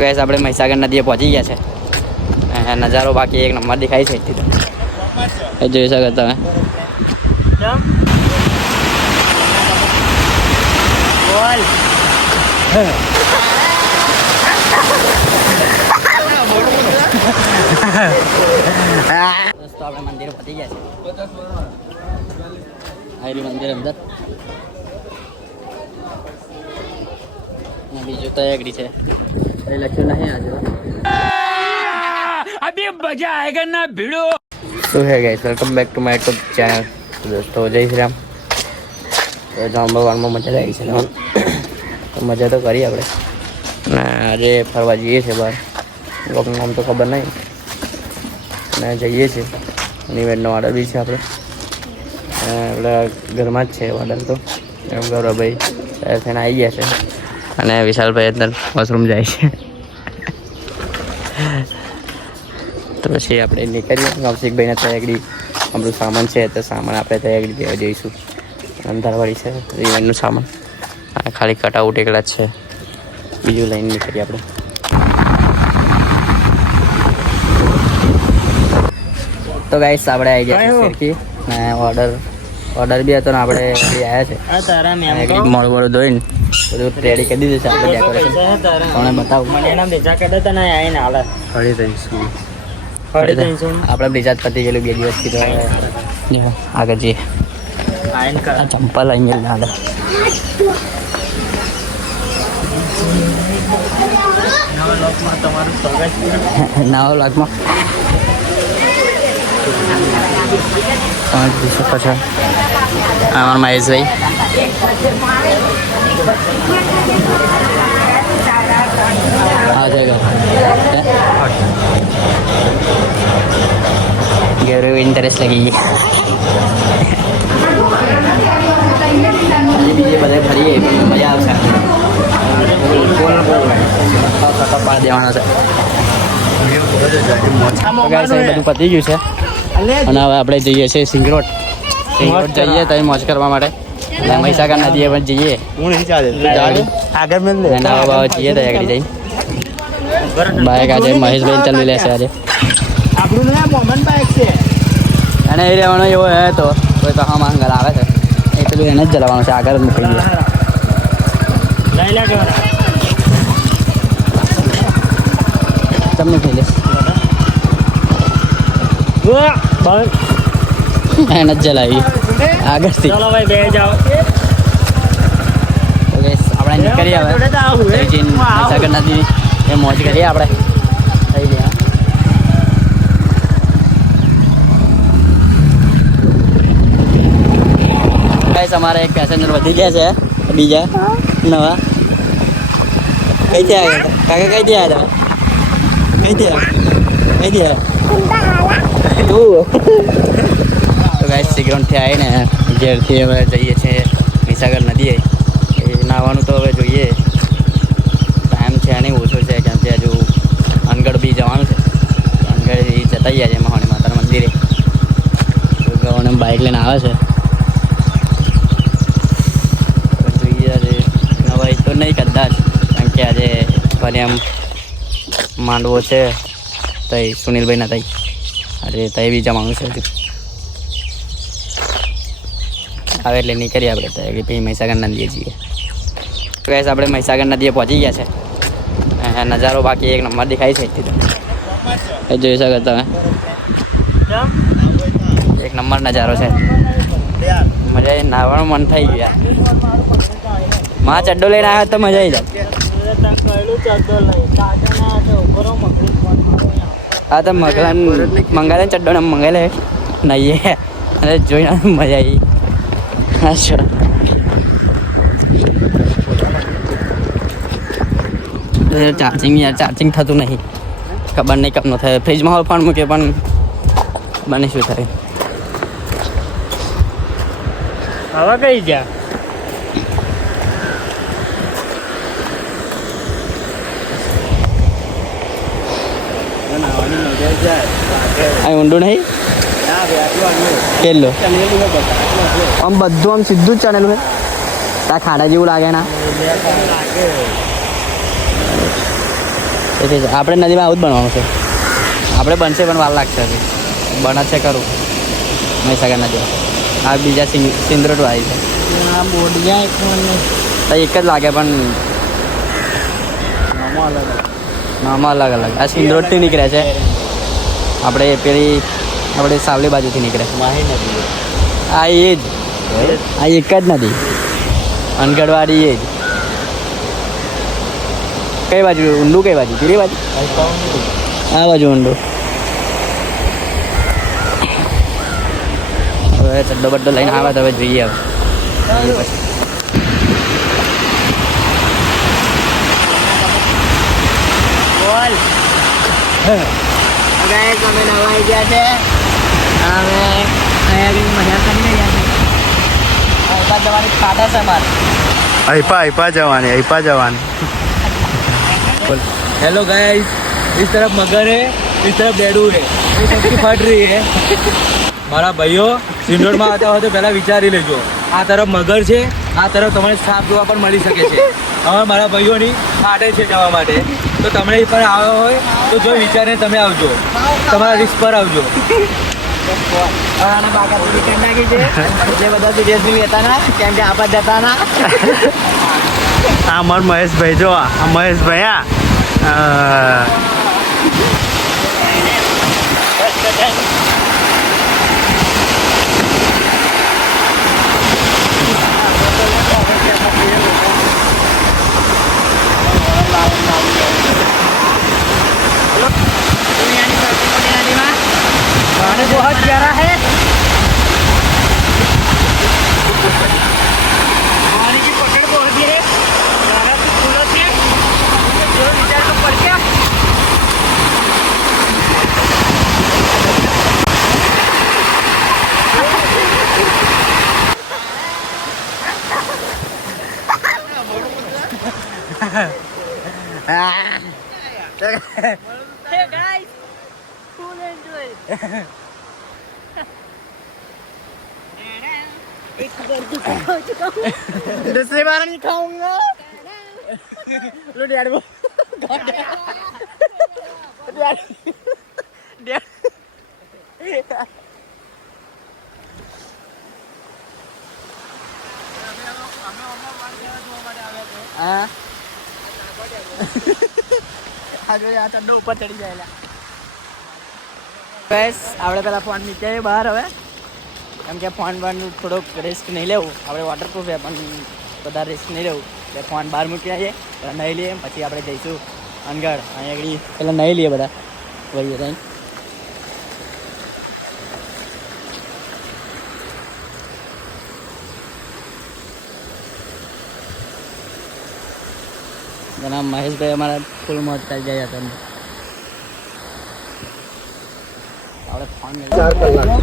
Gas આપણે મહીસાગર નદીએ પહોંચી ગયા છે. નજારો બાકી એક નંબર દેખાય છે એટલી તો એ જોઈ શકો તમે. દોસ્તો આપણે મંદિર પહોંચી ગયા છે. આયરી મંદિર અંદર બીજું તો એગ્રી છે એ લખ્યું નહીં આજે. અભી મજા આયેગા ના ભીડો. તો હે guys welcome back to my YouTube channel. દોસ્તો જય શ્રી રામ. તો નંબર 1 માં મજા આવી છે તો મજા તો કરી આપણે ને આજે ફરવા જઈએ છીએ બહાર. લોકોનું નામ તો ખબર નહીં ને જઈએ છીએ. નિવેદનો ઓર્ડર બી છે આપણે આપણા ઘરમાં જ છે ઓર્ડર તો એમ ગૌરવભાઈ તૈયાર થઈને આવી ગયા છે અને વિશાલભાઈ અંદર વોશરૂમ જાય છે. તો પછી આપણે નીકળીએ. કૌશિકભાઈને તૈયારી આપણું સામાન છે તો સામાન આપણે તૈયારી દેવા જઈશું. અંધારવાળી છે ઇવેન્ટનું સામાન અને ખાલી કટઆઉટ એકલા જ છે. બીજું લઈને નીકળીએ આપણે. તો ગાઈસ આપણે આવી ગયા છે સરખી ને ઓર્ડર બી હતો ને આપણે આવ્યા છે. મોડું મોડું ધોઈને બધું રેડી કરી દીધું છે આપણે ડેકોરેશન. તમને બતાવું આપણે બ્રિજાજ પતી ગયેલું 2 દિવસથી. તો આગળ જઈએ. ચંપલ અહીંયા આગળ નવા વ્લોગમાં પછી અમારા મહેશભાઈ आ जाएगा गैरो इंटरेस्ट लगेगी. बीजे બધા ફરીએ મજા આવશે. પાડ દેવાનો છે. બધું પતી ગયું છે અને હવે આપણે જઈએ છીએ સિંગરોડ જઈએ તો મોજ કરવા માટે. મહીસાગર નદીએ પણ જઈએ આગળ જઈએ તો આગળ જઈ બાઇક આજે મહેશભાઈ ચાલી લેશે. આજે અને એ રહેવાનો એવો હે તો કોઈ તો હા માંગલ આવે છે એ પેલું એને જ જલાવવાનું છે. આગળ જ મૂકી દઈએ. તમને થઈ લેશ એને જ જલાવી આગળથી. આપણે નીકળીએ હવે મહીસાગર નદી એ મોજ કરીએ આપણે. થઈ ગયા ગાઈસ અમારે એક પેસેન્જર વધી ગયા છે બીજા નવા. કઈથી આવ્યા હતા કાકા? કઈથી આવ્યા હતા? કઈથી તો ગાઈસ સિગ્રોનથી આવીને ઘેરથી હવે જઈએ છીએ મહીસાગર નદીએ. નાહવાનું તો હવે જોઈએ. ટાઈમ છે નહીં ઓછો છે કેમ કે હજુ અનગઢ બી જવાનું છે. અનગઢ જતા ગયા છે મહાણી માતાના મંદિરે. ગવર્નર બાઇક લઈને આવે છે. જોઈએ આજે નવાઈ તો નહીં કદાચ કેમ કે આજે ફરી એમ માંડવો છે તઈ સુનિલભાઈના તઈ અરે તઈ બી જવાનું છે હજુ. આવે એટલે નીકળીએ આપણે તઈ પછી મહીસાગર નદીએ જઈએ. ગેસ આપણે મહીસાગર નદીએ પહોંચી ગયા છે. નજારો બાકી એક નંબર દેખાય છે એટલી તો એ જોઈ શકો તમે. એક નંબર નજારો છે. મજા આવી. નાહવાનું મન થઈ ગયું. માં ચડ્ડો લઈને આવ્યો તો મજા આવી જાય. હા તો મંગાલે ચડ્ડો ને મંગાલે નહીં અને જોઈને મજા આવી. અચ્છા ચાર્જિંગ થતું નહીં. ખબર નહીં કપનું થાય. ફ્રીજમાં હોય પણ મૂકે પણ બને શું થાય. હવે કઈ ગયા અહીં ઊંડું નહીં કેટલું આમ બધું આમ સીધું જ ચાલેલું છે. તા ખાડા જેવું લાગે ના એટલે આપણે નદીમાં આવું જ બનવાનું છે. આપણે બનશે પણ વાર લાગશે હજી. બને છે કરું મહીસાગર નદી. આ બીજા સિંદરોટ વાળી છે. આ બોડિયા એક મને તો એક જ લાગે પણ નામાં અલગ અલગ. આ સિંદરોટથી નીકળે છે. આપણે પેલી આપણે સાવલી બાજુથી નીકળે. માહી નથી. આ એ જ આ એક જ નથી. અનગઢવાડી એ જ. કઈ બાજુ ઊંડું? કઈ બાજુ? પેલી બાજુ? આ બાજુ ઊંડું. હવે ચડ્ડો બડ્ડો લઈને આવે તો હવે જોઈએ. હવે બોલ ગાઈસ અમે નવાઈ ગયા છે. અમે અહીંયા મજા કરી રહ્યા છે. બાદ તમારી ખાતા છે મારે. ऐपा जवानी हेलो गाइस, इस तरफ मगर है, इस तरफ डेडू है. ये सबकी फट रही है. મારા ભાઈઓ સિંદોડમાં આવતા હોય તો પહેલાં વિચારી લેજો. આ તરફ મગર છે, આ તરફ તમારે સાપ જોવા પણ મળી શકે છે. હવે મારા ભાઈઓની ફાટે છે જવા માટે. તો તમે પણ આવ્યો હોય તો જો વિચારીને તમે આવજો. તમારા રિસ્ક પર આવજો. અને બાકા પૂરી કરી નાખી છે. એટલે બધા સિરિયસ નહીં લેતા ના, કેમ કે આપત જતા ના. આ માર મહેશભાઈ જો આ મહેશભાઈ पानी बहुत प्यारा है. पानी की पकड़ बहुत ही है. ज़्यादा तो फूलों से जो विचार को पड़ गया. Hey guys, full enjoy. दूसरी बार नहीं खाऊंगा. लो डैड वो हाँ આગળ આ ચંડો ઉપર ચડી જાયેલા. બસ આપણે પેલા ફોન મૂક્યા બહાર. હવે કેમ કે ફોન થોડોક રિસ્ક નહીં લેવું. આપણે વોટરપ્રૂફ છે પણ બધા રિસ્ક નહીં લેવું. એટલે ફોન બહાર મૂકી આવીએ, નહીં લઈએ, પછી આપણે જઈશું અનગઢ. અહીંયા આગળ પેલા નહીં લઈએ બધા વળીએ ત્યાં. એના મહેશભાઈ અમારા ફૂલ મોજ કરી ગયા હતા.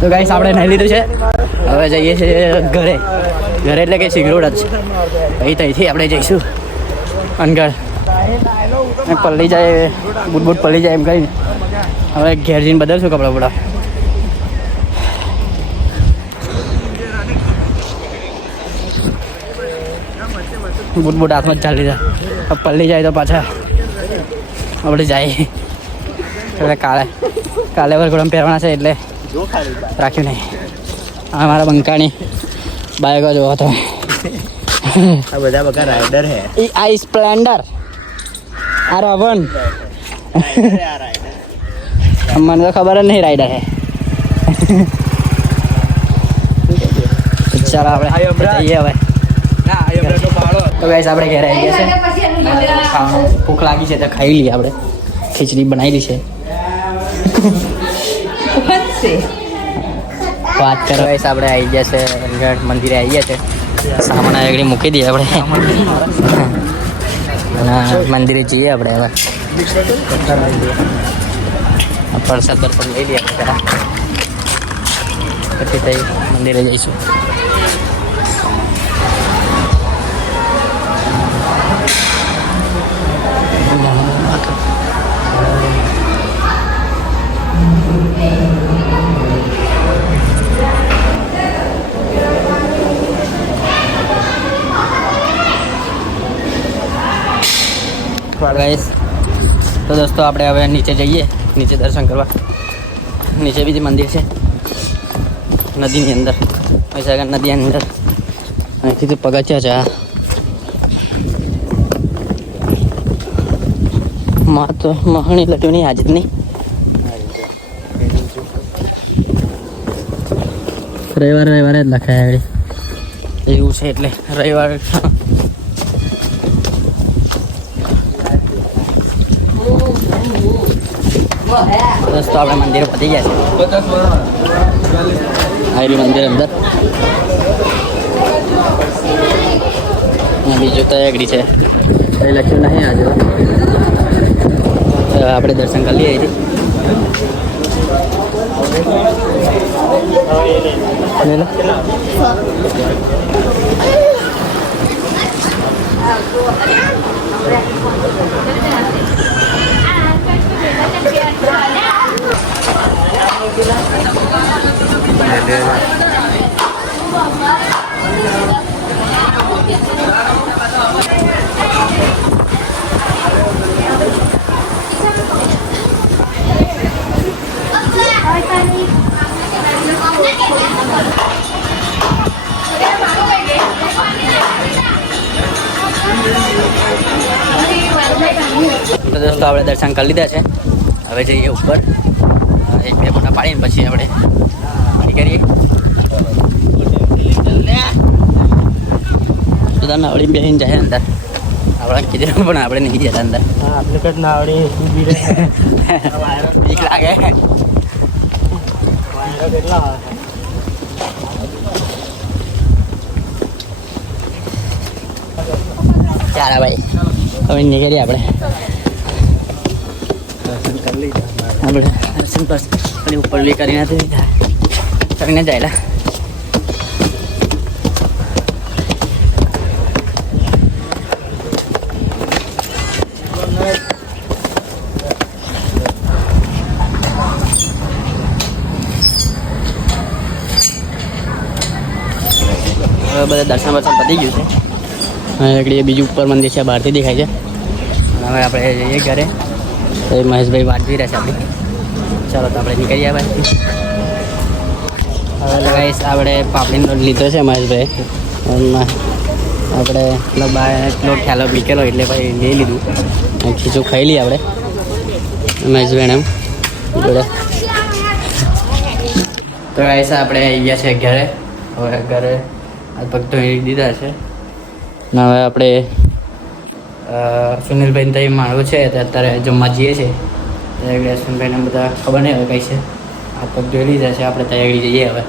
તો ગાઈસ આપણે નહીં લીધું છે. હવે જઈએ છીએ ઘરે. ઘરે એટલે કે સિંગરોડ જ છે. અહીંથી આપણે જઈશું અનગઢ. પલ્લી જાય બૂટ પલ્લી જાય એમ કરીને હવે ઘેર જઈને બદલશું કપડાં બપડા. બૂટ હાથમાં જ ચાલી લીધા. પલ્લી જાય તો પાછા આપણે જાય. એટલે કાલે વરઘોડામાં પહેરવાના છે એટલે રાખ્યું નહીં. આ મારા બંકાની બાઈકો જોવો તમે. આ બધા રાઇડર હે. આ સ્પ્લેન્ડર, આ રવન. મને તો ખબર જ નહીં રાઇડર હે. ચાલો આપણે જઈએ હવે. તો ગાઈસ આપણે ઘરે આવી ગયા છે. ખાવાનું ભૂખ લાગી છે તો ખાઈ લઈએ. આપણે ખીચડી બનાવેલી છે. વાત કરો ગાઈસ આપણે આવી ગયા છે અનગઢ મંદિરે આવી ગયા છે. સામાન આગળ મૂકી દઈએ આપણે અને મંદિરે જઈએ આપણે. હવે પ્રસાદ લઈ લઈએ આપણે પછી તઈ મંદિરે જઈશું. ગાઈસ તો દોસ્તો આપણે હવે નીચે જઈએ, નીચે દર્શન કરવા. નીચે બી મંદિર છે નદીની અંદર, મહીસાગર નદીની અંદર. અહીંથી તો પગથિયા છે. માં તો મહણી લટ્યું નહીં આજે જ નહીં. રવિવારે જ લખાય એવું છે એટલે રવિવાર. દોસ્તો આપણે મંદિર પતી ગયા છે. આયરી મંદિર અંદર બીજું તો એગડી છે, કંઈ લખ્યું નહીં આજે. આપણે દર્શન કરી લઈએ અહીંથી. તો દોસ્તો આપણે દર્શન કરી લીધા છે. હવે જઈએ ઉપર, એક બે ફોટા પાડીને પછી આપણે કરીએ. બધા નાવડી બેસીને જાય અંદર. આપણે કીધું પણ આપણે નહીં જતા અંદર. આપણે કદ નાવડી ઊભી રહે. બીક લાગે. કેટલા ચાલો ભાઈ, હવે નીકળીએ આપણે. આપણે દર્શન પછી ઉપર બી કરીને કરીને જાયેલા. બધા દર્શન પતી ગયું છે. આગળ બીજું ઉપર મંદિર છે, બહારથી દેખાય છે. હવે આપણે જઈએ ઘરે. તો મહેશભાઈ વાત જોઈ રહ્યા છે આપણી. ચાલો તો આપણે નીકળીએ ભાઈ. હવે લગાવીશ આપણે પાપડીનો લીધો છે મહેશભાઈ. આપણે એટલો બહાર એટલો ખ્યાલો બીકેલો એટલે ભાઈ લઈ લીધું. ખીચું ખાઈ લઈએ આપણે મહેશભાઈને એમ જોડે. તો ગાઈસ આપણે આવી ગયા છે ઘરે. હવે ઘરે આ પગ ધોઈ દીધા છે. ને હવે આપણે સુનિલભાઈને ત્યાં માણવું છે, તો અત્યારે જમવા જઈએ છીએ. ત્યાં સુનિલભાઈને બધા ખબર નહીં હવે કઈ છે. આ પગ ધોઈ લીધા છે, આપણે ત્યાં આગળ જઈએ હવે.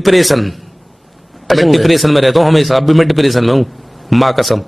डिप्रेशन, मैं डिप्रेशन में रहता हूँ हमेशा. अभी मैं डिप्रेशन में हूँ, माँ कसम.